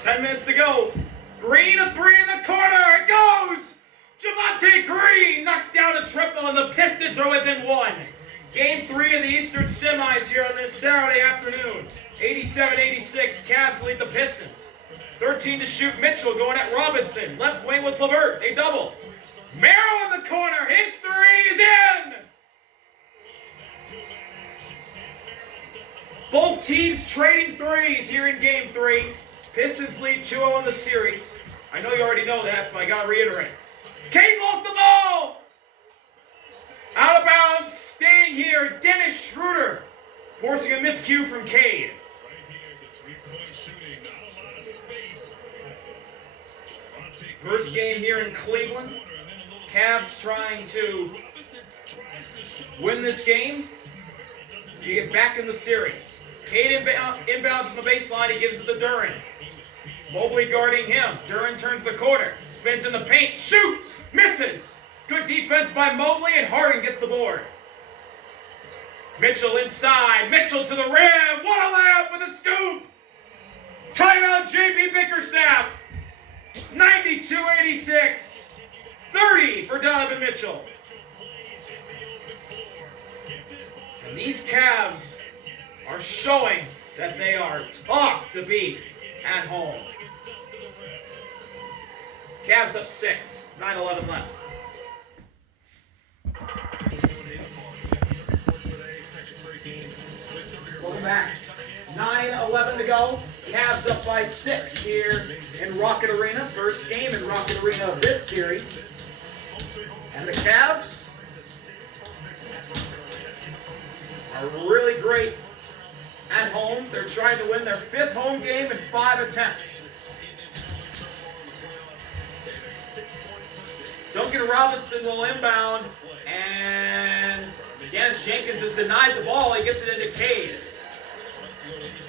10 minutes to go. Green a three in the corner. It goes. Javante Green knocks down a triple, and the Pistons are within one. Game 3 of the Eastern semis here on this Saturday afternoon. 87-86, Cavs lead the Pistons. 13 to shoot, Mitchell going at Robinson. Left wing with LeVert. They double. Merrill in the corner. His three is in. Both teams trading threes here in Game 3. Pistons lead 2-0 in the series. I know you already know that, but I got to reiterate. Cade lost the ball. Out of bounds, staying here, Dennis Schroeder, forcing a miscue from Cade. First game here in Cleveland. Cavs trying to win this game to get back in the series. Cade inbounds from the baseline, he gives it to Duren. Mobley guarding him. Duren turns the corner, spins in the paint, shoots, misses. Good defense by Mobley, and Harden gets the board. Mitchell inside. Mitchell to the rim. What a layup with a scoop. Timeout, JB Bickerstaff. 92-86. 30 for Donovan Mitchell. And these Cavs are showing that they are tough to beat at home. Cavs up 6. 9-11 left. Welcome back. 9-11 to go. Cavs up by 6 here in Rocket Arena. First game in Rocket Arena of this series. And the Cavs are really great at home. They're trying to win their 5th home game in 5 attempts. Duncan Robinson will inbound, and Dennis Jenkins has denied the ball. He gets it into Cade.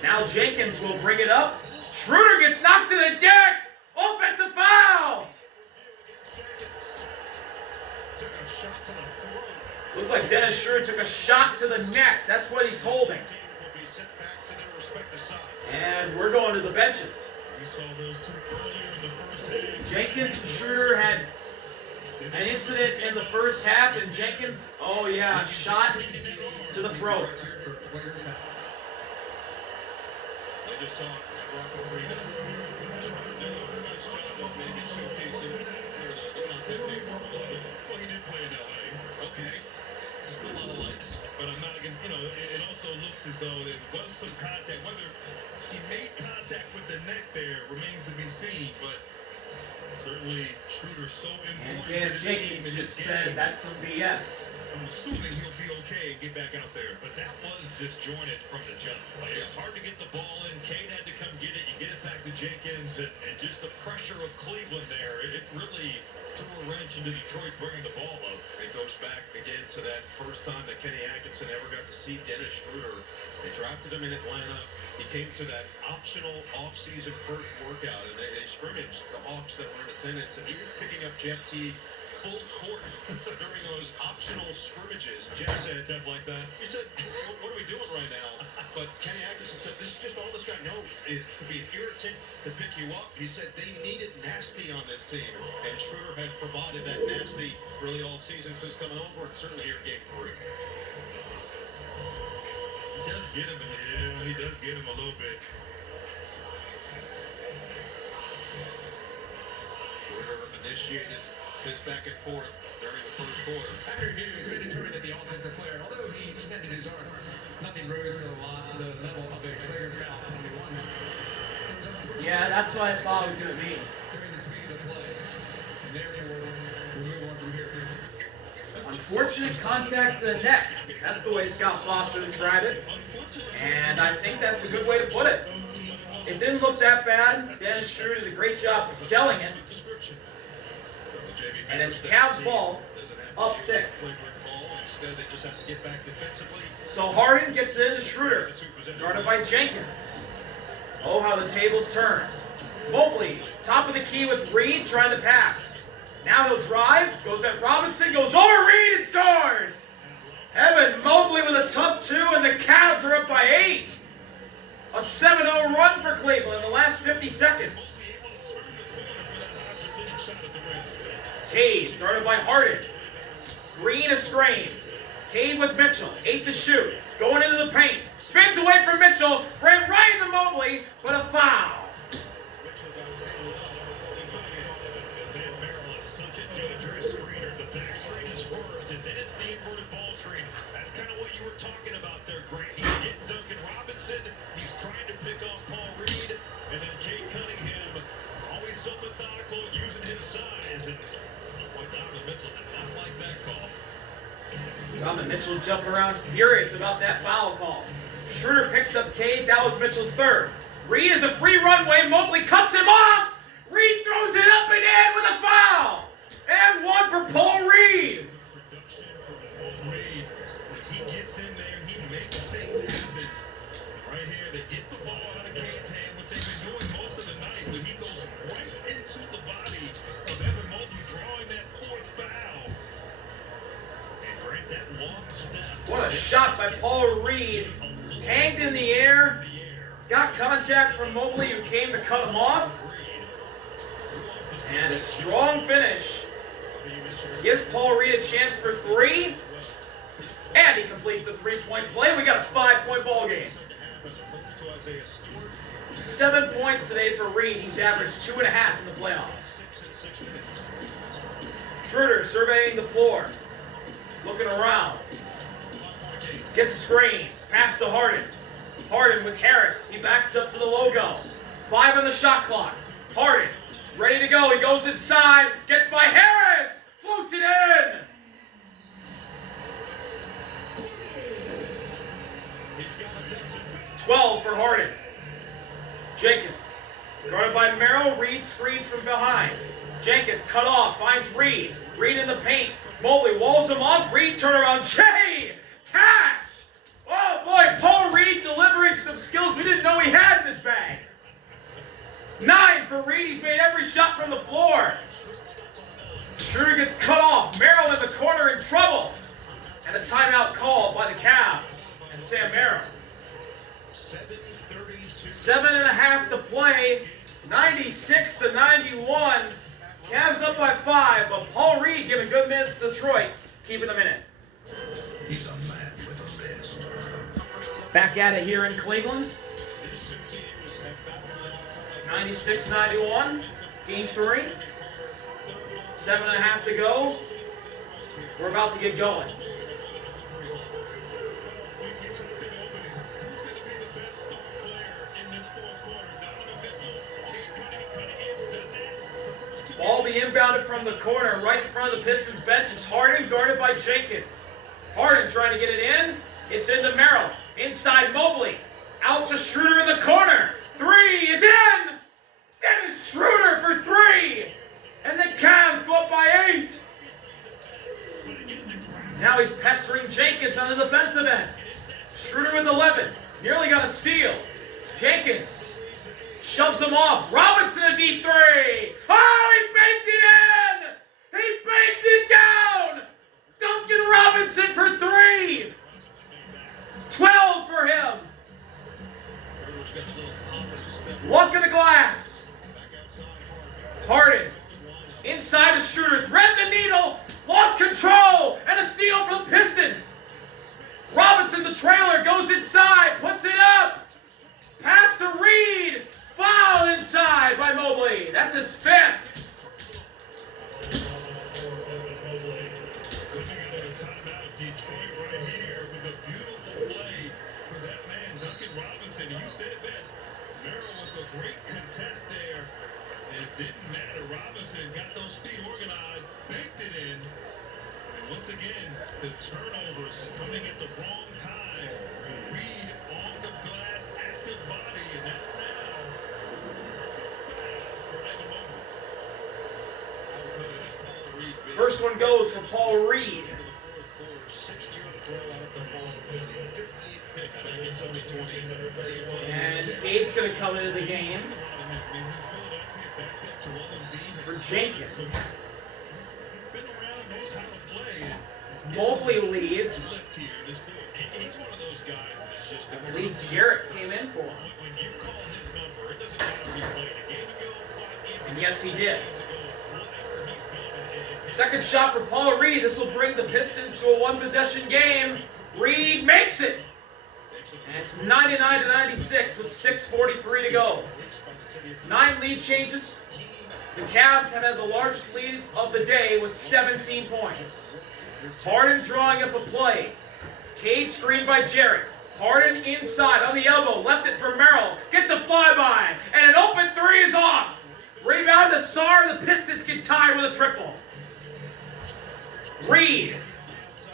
Now Jenkins will bring it up. Schroeder gets knocked to the deck. Offensive foul. Looked like Dennis Schroeder took a shot to the neck. That's what he's holding. And we're going to the benches. Jenkins and Schroeder had an incident in the first half, and Jenkins, shot to the throat. But I'm not going to, it also looks as though there was some contact. Whether he made contact with the neck there remains to be seen, but certainly Schroeder so important. And Dennis Jenkins just said that's some BS. I'm assuming he'll be okay and get back out there, but that was disjointed from the jump. Like, it's hard to get the ball in. Cade had to come get it. You get it back to Jenkins, and just the pressure of Cleveland there, it really threw a wrench into Detroit bringing the ball up. It goes back again to that first time that Kenny Atkinson ever got to see Dennis Schroeder. They drafted him in Atlanta. He came to that optional off-season first workout, and they scrimmaged the Hawks that were in attendance, and he was picking up Jeff Teague full court during those optional scrimmages. Jeff said, Jeff like that? He said, what are we doing right now? But Kenny Atkinson said, this is just all this guy knows is to be an irritant, to pick you up. He said they needed nasty on this team, and Schroeder has provided that nasty really all season since coming over, and certainly here in Game 3. He does get him in the air. He does get him a little bit. Schroeder initiated this back and forth during the first quarter. After Hughes made determined that the offensive player, although he extended his arm, nothing rose to the level of a flagrant foul. Yeah, that's what I thought it was going to be. During the speed of the play, and therefore we'll move on from here. Unfortunate contact to the neck. That's the way Scott Foster described it. And I think that's a good way to put it. It didn't look that bad. Dennis Schroeder did a great job selling it. And it's Cavs ball, up 6. So Harden gets it into Schroeder, guarded by Jenkins. Oh, how the tables turn. Mobley, top of the key with Reed trying to pass. Now he'll drive, goes at Robinson, goes over Reed and scores! Evan Mobley with a tough 2, and the Cavs are up by 8. A 7-0 run for Cleveland in the last 50 seconds. Cade, guarded by Harden. Green a screen. Cade with Mitchell, 8 to shoot. Going into the paint. Spins away from Mitchell. Ran right into Mobley, but a foul. Talking about their great. He's getting Duncan Robinson. He's trying to pick off Paul Reed. And then Kate Cunningham, always so methodical, using his size. And Donovan Mitchell did not like that call. Donovan Mitchell jumping around furious about that foul call. Schroeder picks up Cade. That was Mitchell's third. Reed is a free runway. Mobley cuts him off. Reed throws it up and in with a foul. And one for Paul Reed. Gets in there, he makes things happen. Right here, they get the ball out of Cade's hand, what they've been doing most of the night, but he goes right into the body of Evan Mobley, drawing that fourth foul. And Grant, that long step. What a shot by Paul Reed. Hanged in the air. Got contact from Mobley, who came to cut him off. And a strong finish. Gives Paul Reed a chance for three. And he completes the three-point play. We got a 5-point ball game. 7 points today for Reed. He's averaged 2.5 in the playoffs. Schroeder surveying the floor. Looking around. Gets a screen. Pass to Harden. Harden with Harris. He backs up to the logo. 5 on the shot clock. Harden ready to go. He goes inside. Gets by Harris. Floats it in. 12 for Harden. Jenkins, guarded by Merrill. Reed screens from behind. Jenkins cut off, finds Reed. Reed in the paint. Mobley walls him off. Reed turnaround. Jay! Cash! Oh boy, Paul Reed delivering some skills we didn't know he had in his bag. 9 for Reed. He's made every shot from the floor. Schroeder gets cut off. Merrill in the corner in trouble. And a timeout called by the Cavs and Sam Merrill. 7.5 to play, 96-91. Cavs up by 5, but Paul Reed giving good minutes to Detroit, keeping them in it. He's a man with a list. Back at it here in Cleveland. 96-91, game 3. 7.5 to go. We're about to get going. Ball be inbounded from the corner, right in front of the Pistons bench. It's Harden, guarded by Jenkins. Harden trying to get it in. It's into Merrill. Inside Mobley. Out to Schroeder in the corner. 3 is in! Dennis Schroeder for 3! And the Cavs go up by 8. Now he's pestering Jenkins on the defensive end. Schroeder with 11. Nearly got a steal. Jenkins shoves him off. Robinson a deep 3. Oh, he banked it in! He banked it down! Duncan Robinson for 3. 12 for him. Luck in the glass. Harden inside to Schroeder. Thread the needle. Lost control. And a steal for the Pistons. Robinson, the trailer, goes inside. Puts it up. Pass to Reed. Foul inside by Mobley. That's his 5th. Detroit right here with a beautiful play for that man, Duncan Robinson. You said it best. Merrill was a great contest there. And it didn't matter. Robinson got those feet organized, banked it in. And once again, the turnovers coming at the wrong time. Reed on the glass, active body, and that's now for Evan Mobley. First one goes for Paul Reed. And Cade's going to come into the game for Jenkins. Mobley leads. He's one of those guys that is just I believe Jarrett came in for him. when you call his number, it doesn't matter if he played a game ago, 5 games And yes, he did. ago, whatever he's done. Second shot for Paul Reed. This will bring the Pistons to a one-possession game. Reed makes it. And it's 99-96 with 6:43 to go. 9 lead changes. The Cavs have had the largest lead of the day with 17 points. Harden drawing up a play. Cade screened by Jarrett. Harden inside on the elbow. Left it for Merrill. Gets a flyby. And an open three is off. Rebound to Sarr. The Pistons get tied with a triple. Reed.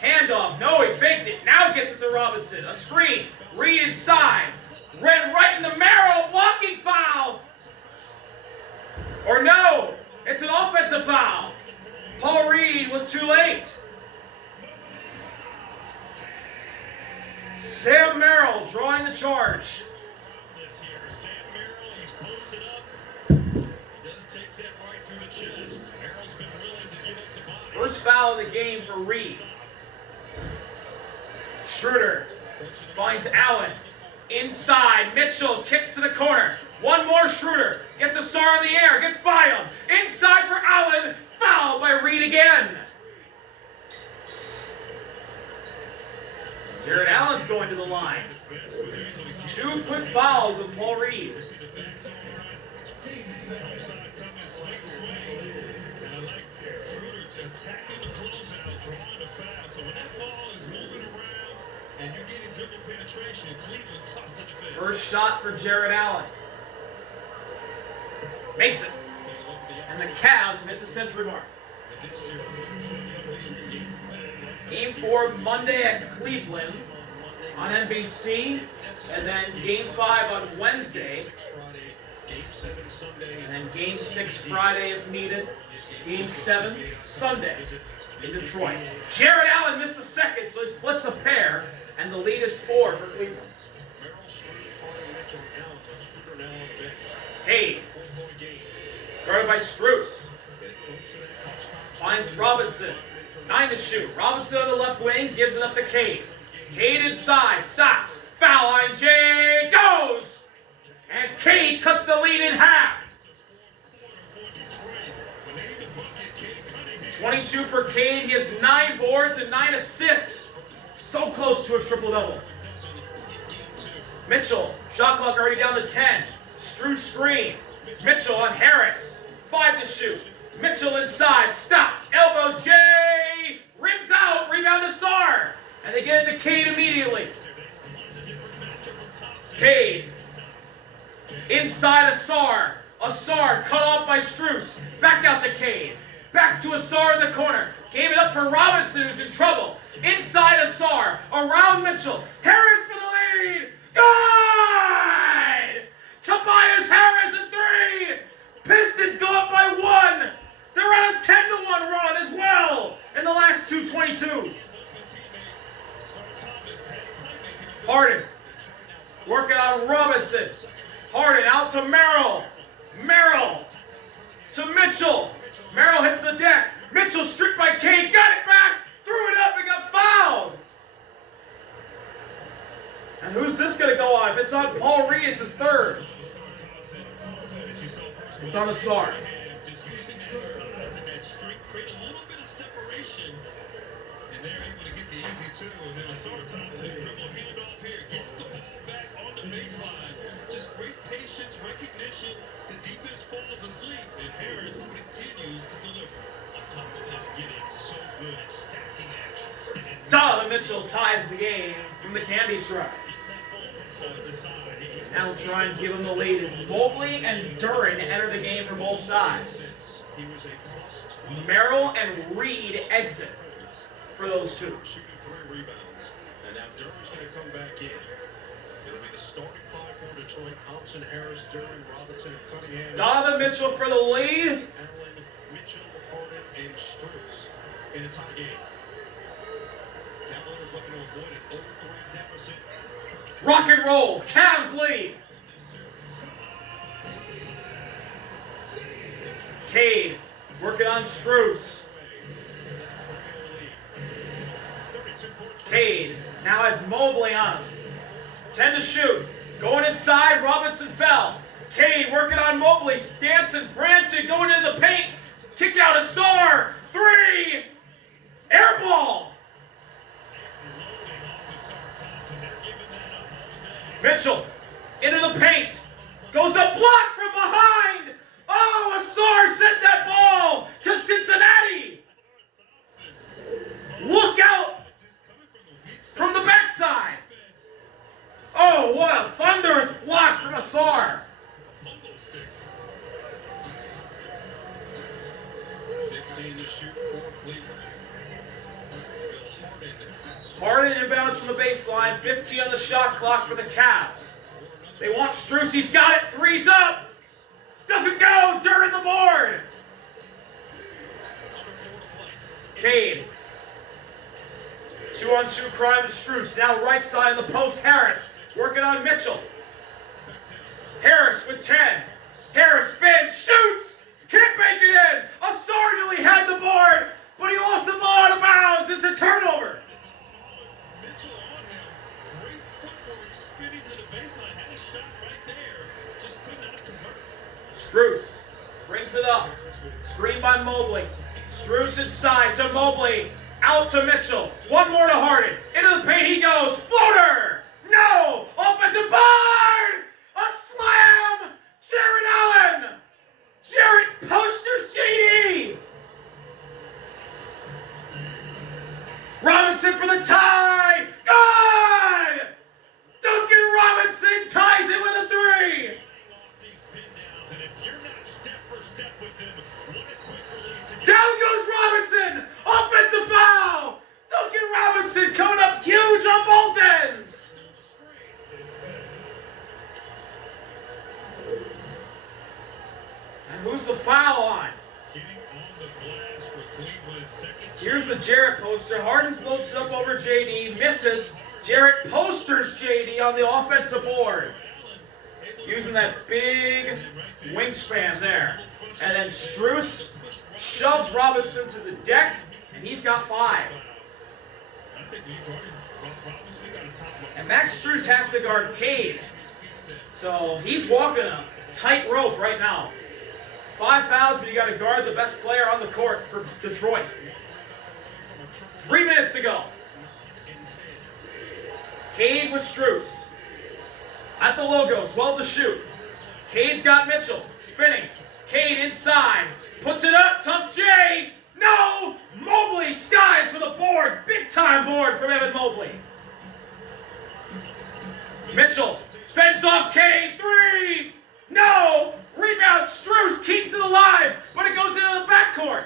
Handoff. No, he faked it. Now gets it to Robinson. A screen. Reed inside. Ran right into Merrill. Blocking foul. Or no. It's an offensive foul. Paul Reed was too late. Sam Merrill drawing the charge. This here, Sam Merrill, he's posted up. He does take that right through the chest. Merrill's been willing to give up the body. First foul of the game for Reed. Schroeder finds Allen. Inside, Mitchell kicks to the corner. One more Schroeder. Gets a Sarr in the air. Gets by him. Inside for Allen. Foul by Reed again. Jared Allen's going to the line. 2 quick fouls of Paul Reed. First shot for Jared Allen. Makes it. And the Cavs hit the century mark. Game 4 Monday at Cleveland on NBC. And then Game 5 on Wednesday. And then Game 6 Friday if needed. Game 7 Sunday in Detroit. Jared Allen missed the second, so he splits a pair. And the lead is 4 for Cleveland. Cade. Guarded by Strus. Finds Robinson. 9 to shoot. Robinson on the left wing gives it up to Cade. Cade inside. Stops. Foul line. Jay goes. And Cade cuts the lead in half. 22 for Cade. He has 9 boards and 9 assists. So close to a triple-double. Mitchell. Shot clock already down to 10. Strus screen. Mitchell on Harris. 5 to shoot. Mitchell inside. Stops. Elbow. Jay. Rims out. Rebound to Sarr. And they get it to Cade immediately. Cade. Inside Asar. Asar cut off by Strus. Back out to Cade. Back to Asar in the corner. Gave it up for Robinson, who's in trouble. Inside Asar. Around Mitchell. Harris for the lead. Good! Tobias Harris at 3. Pistons go up by 1. They're on a 10-1 run as well in the last 2:22. Harden working on Robinson. Harden out to Merrill. Merrill to Mitchell. Merrill hits the deck. Mitchell stripped by Cade. Got it back. Threw it up and got fouled. And who's this going to go on? If it's on Paul Reed, it's his 3rd. It's on Asar. Just great patience, recognition. The defense falls asleep, and Harris continues to deliver. On top of this, getting so good at stacking actions. Donovan Mitchell ties the game from the candy stripe. Now try and give him the lead as Mobley and Duren enter the game for both sides. Merrill and Reed exit for those two. Shooting 3 rebounds. And now Duren's going to come back in. It'll be the starting 5 for Detroit. Thompson, Harris, Duren, Robinson, and Cunningham. Donovan Mitchell for the lead. Allen, Mitchell, Harden, and Strus in a tie game. Cavaliers looking to avoid an 0-3 deficit. Rock and roll. Cavs lead. Cade working on Strus. Cade now has Mobley on him. 10 to shoot. Going inside, Robinson fell. Cade working on Mobley, dancing, Branson going into the paint. Kick out Asar. 3. Air ball. Mitchell into the paint. Goes a block from behind. Oh, Asar sent that ball to Cincinnati. Look out from the backside. Oh, what a thunderous block from Asar. 15 to shoot for Cleveland. Harden inbounds from the baseline. 15 on the shot clock for the Cavs. They want Strus. He's got it. 3's up. Doesn't go. During the board. Cade. 2-on-2 crime to Strus. Now right side of the post. Harris working on Mitchell. Harris with 10. Harris spins. Shoots. Can't make it in. Asar nearly had the board, but he lost the ball out of bounds. It's a turnover. Mitchell on him. Great footwork, spinning to the baseline. Had a shot right there. Just could not convert. Strus brings it up. Screen by Mobley. Strus inside to Mobley. Out to Mitchell. One more to Harden. Into the paint he goes. Floater. No. Offensive board. A slam. Jared Allen. Jarrett posters JD. Robinson for the tie. Good. Duncan Robinson ties it with a 3. Down goes Robinson. Offensive foul. Duncan Robinson coming up huge on both ends. And who's the foul on? Getting on the glass for Cleveland. Second. Here's the Jarrett poster. Harden floats it up over JD. Misses. Jarrett posters JD on the offensive board. Using that big wingspan there. And then Strus shoves Robinson to the deck, and he's got 5. And Max Strus has to guard Cade. So he's walking a tight rope right now. 5 fouls, but you got to guard the best player on the court for Detroit. 3 minutes to go. Cade with Strus. At the logo, 12 to shoot. Cade's got Mitchell. Spinning. Cade inside. Puts it up. Tough J. No! Mobley skies for the board. Big time board from Evan Mobley. Mitchell fends off Cade. 3. No! Rebound. Strus keeps it alive, but it goes into the backcourt.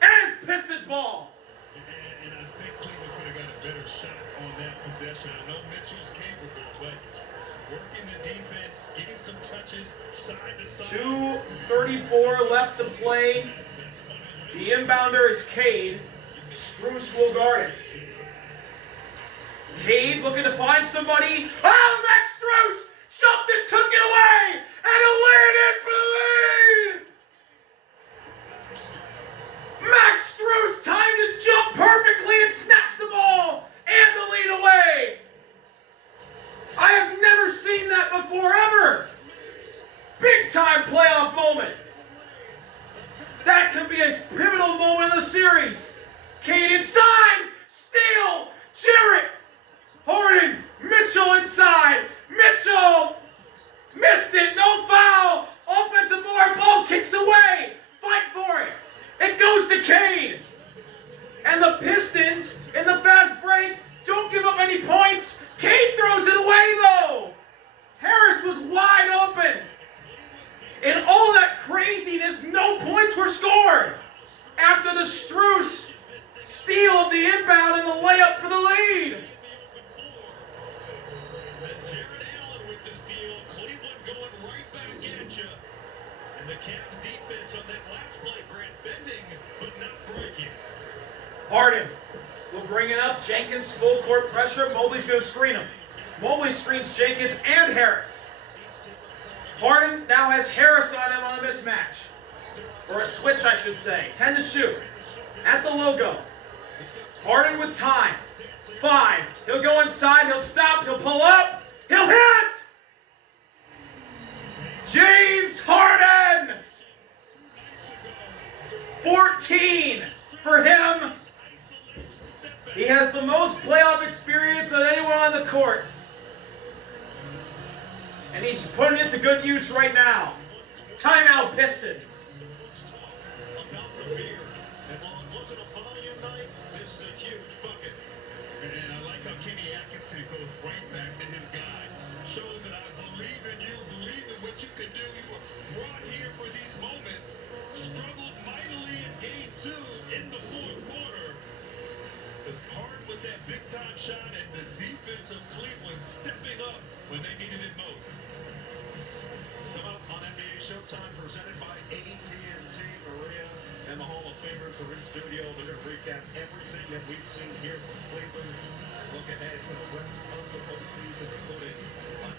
And it's Pistons ball. And I think Cleveland could have got a better shot on that possession. I know Mitchell's capable, but working the defense, getting some touches side to side. 2:34 left to play. The inbounder is Cade. Strus will guard it. Cade looking to find somebody. Oh, Max Strus jumped and took it away, and a lay in for the lead. Max Strus timed his jump perfectly and snatched the ball and the lead away. I have never seen that before, ever. Big time playoff moment. That could be a pivotal moment in the series. Cade inside. Steal. Jarrett. Harden. Mitchell inside. Mitchell missed it. No foul. Offensive board. Ball kicks away. Fight for it. It goes to Cade. And the Pistons in the fast break don't give up any points. Cade throws it away though. Harris was wide open. In all that craziness, no points were scored after the Strus steal of the inbound and the layup for the lead. Jared Allen with the steal. Cleveland going right back at you. And the Cavs defense on that last play, Grant, bending but not breaking. Harden will bring it up. Jenkins full court pressure. Mobley's going to screen him. Mobley screens Jenkins and Harris. Harden now has Harris on him on a mismatch. Or a switch, I should say. 10 to shoot. At the logo. Harden with time. 5. He'll go inside. He'll stop. He'll pull up. He'll hit! James Harden! 14 for him. He has the most playoff experience of anyone on the court. And he's putting it to good use right now. Timeout, Pistons. About the beer. And while it wasn't a volume night, this is a huge bucket. And I like how Kenny Atkinson goes right back to his guy. Shows that I believe in you, believe in what you can do. You were brought here for these moments. Struggled mightily in game 2 in the fourth quarter. But hard with that big-time shot and the defense of Cleveland stepping up when they needed it most. Come up on NBA Showtime, presented by AT&T. Maria and the Hall of Famers are in studio. They're going to recap everything that we've seen here from Cleveland. Look ahead to the rest of the postseason, including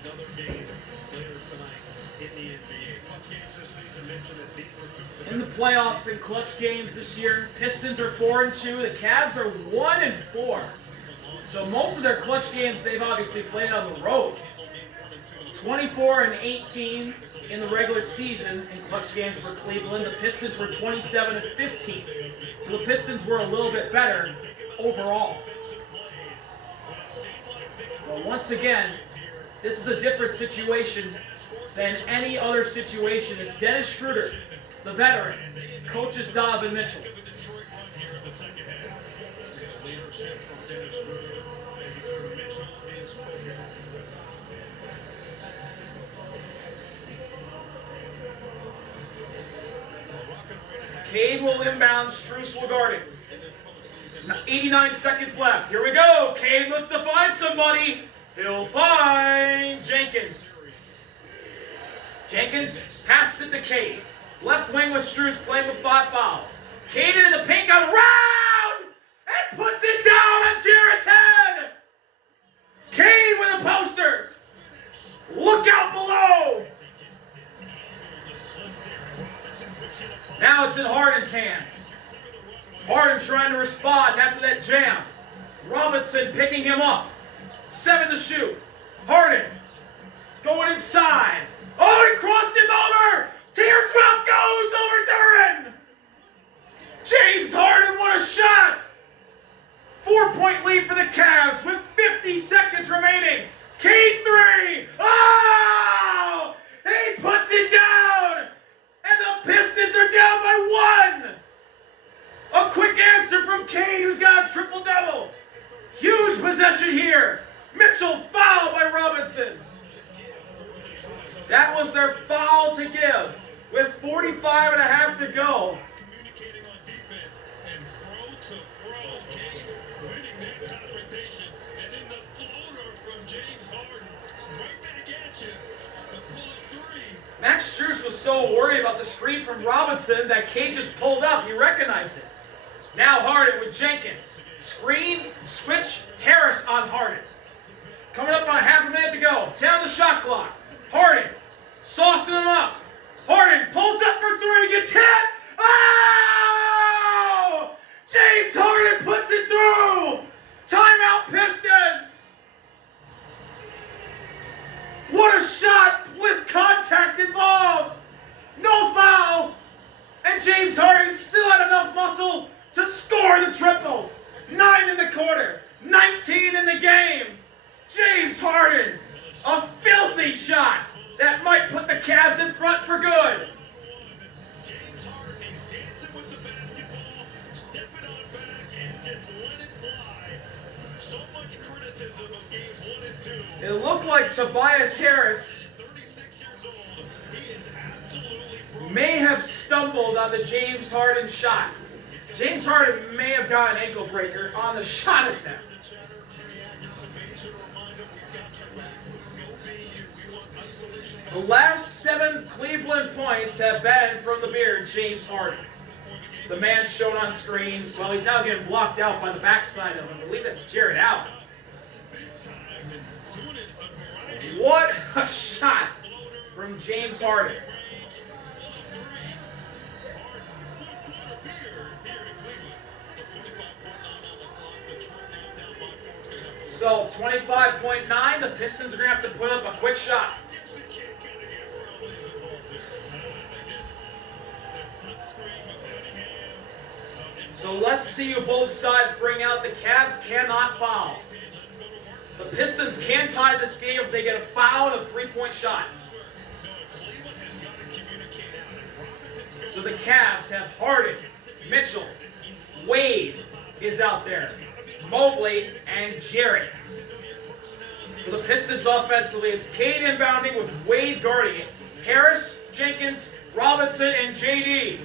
another game later tonight in the NBA. Clutch games this season mentioned that these were two of the In the playoffs and clutch games this year, Pistons are 4-2. The Cavs are 1-4. So most of their clutch games they've obviously played on the road. 24-18 in the regular season in clutch games for Cleveland. The Pistons were 27-15. So the Pistons were a little bit better overall. But once again, this is a different situation than any other situation. It's Dennis Schroeder, the veteran, coaches Donovan Mitchell. leadership from Dennis Schroeder. And Mitchell is focused. Cade will inbound, Strus will guard it. 89 seconds left. Here we go. Cade looks to find somebody. He'll find Jenkins. Jenkins passes it to Cade. Left wing with Strus playing with 5 fouls. Cade into the paint, got around and puts it down on Jarrett's head. Cade with a poster. Look out below. Now it's in Harden's hands. Harden trying to respond after that jam. Robinson picking him up. 7 to shoot. Harden going inside. Oh, he crossed him over. Teardrop goes over Duran. James Harden, what a shot. 4-point lead for the Cavs with 50 seconds remaining. Cade 3. Oh! He puts it down. And the Pistons are down by 1. A quick answer from Cade, who's got a triple-double. Huge possession here. Mitchell fouled by Robinson. That was their foul to give with 45 and a half to go. Communicating on defense and throw. Cade winning that confrontation. And then the floater from James Harden. Right back at you. The pull of 3. Max Strus was so worried about the screen from Robinson that Cade just pulled up. He recognized it. Now Harden with Jenkins. Screen, switch, Harris on Harden. Coming up on a half a minute to go. 10 on the shot clock. Harden saucing him up. Harden pulls up for 3, gets hit. Oh! James Harden puts it through. Timeout, Pistons. What a shot with contact involved. No foul. And James Harden still had enough muscle to score the triple. 9 in the quarter, 19 in the game. James Harden, a filthy shot that might put the Cavs in front for good. James Harden is dancing with the basketball, stepping on back and just let it fly. So much criticism of games 1 and 2. It looked like Tobias Harris 36 years old. He is absolutely brutal. may have stumbled on the James Harden shot. James Harden may have got an ankle breaker on the shot attempt. The last 7 Cleveland points have been from the beard, James Harden. The man shown on screen, well, he's now getting blocked out by the backside of him. I believe that's Jarrett Allen. What a shot from James Harden. So 25.9, the Pistons are going to have to put up a quick shot. So let's see who both sides bring out. The Cavs cannot foul. The Pistons can tie this game if they get a foul and a three-point shot. So the Cavs have Harden, Mitchell, Wade is out there, Mobley, and Jarrett. For the Pistons offensively, it's Cade inbounding with Wade guarding it. Harris, Jenkins, Robinson, and JD.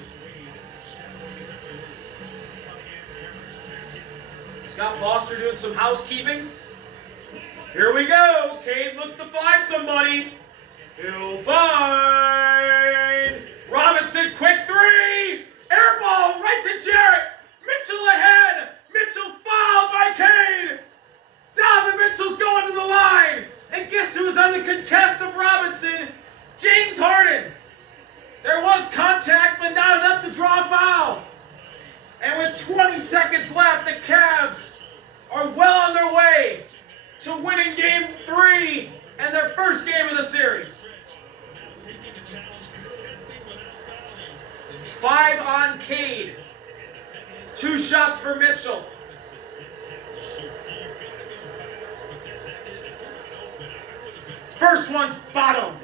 Scott Foster doing some housekeeping. Here we go. Cade looks to find somebody. He'll find Robinson. Quick three. Air ball right to Jarrett. Mitchell ahead. Mitchell fouled by Cade. Donovan Mitchell's going to the line. And guess who's on the contest of Robinson? James Harden. There was contact, but not enough to draw a foul. And with 20 seconds left, the Cavs are well on their way to winning Game 3 and their first game of the series. 5 on Cade. 2 shots for Mitchell. First one's bottomed.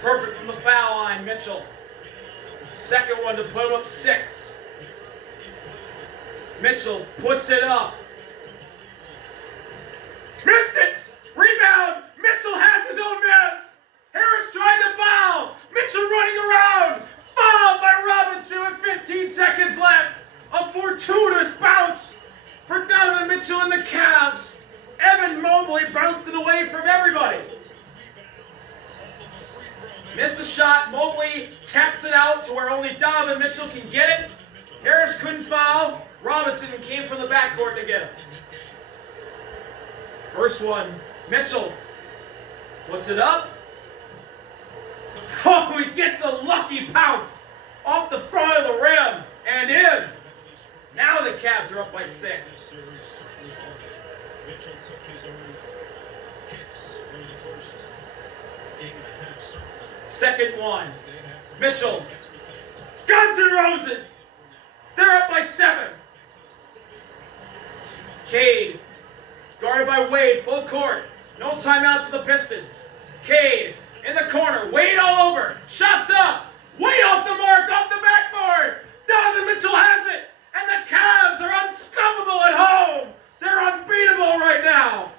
Perfect from the foul line, Mitchell. Second one to put him up 6. Mitchell puts it up. Missed it! Rebound! Mitchell has his own miss! Harris trying to foul! Mitchell running around! Fouled by Robinson with 15 seconds left! A fortuitous bounce for Donovan Mitchell and the Cavs. Evan Mobley bounced it away from everybody. Missed the shot. Mobley taps it out to where only Donovan Mitchell can get it. Harris couldn't foul. Robinson came from the backcourt to get it. First one, Mitchell puts it up. Oh, he gets a lucky pounce off the front of the rim and in. Now the Cavs are up by 6. Mitchell took his own hits over the first game and a half, certainly. Second one, Mitchell. Guns N' Roses. They're up by 7. Cade, guarded by Wade, full court. No timeouts for the Pistons. Cade in the corner. Wade all over. Shots up. Way off the mark, off the backboard. Donovan Mitchell has it. And the Cavs are unstoppable at home. They're unbeatable right now.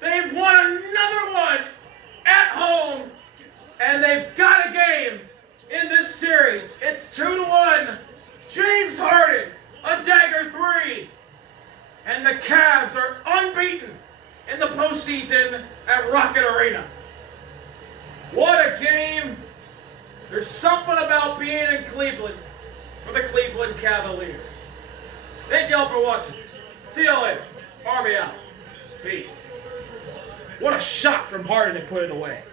They've won another one at home. And they've got a game in this series. It's 2-1. James Harden, a dagger 3. And the Cavs are unbeaten in the postseason at Rocket Arena. What a game. There's something about being in Cleveland for the Cleveland Cavaliers. Thank y'all for watching. See y'all later. Army out. Peace. What a shot from Harden to put it away.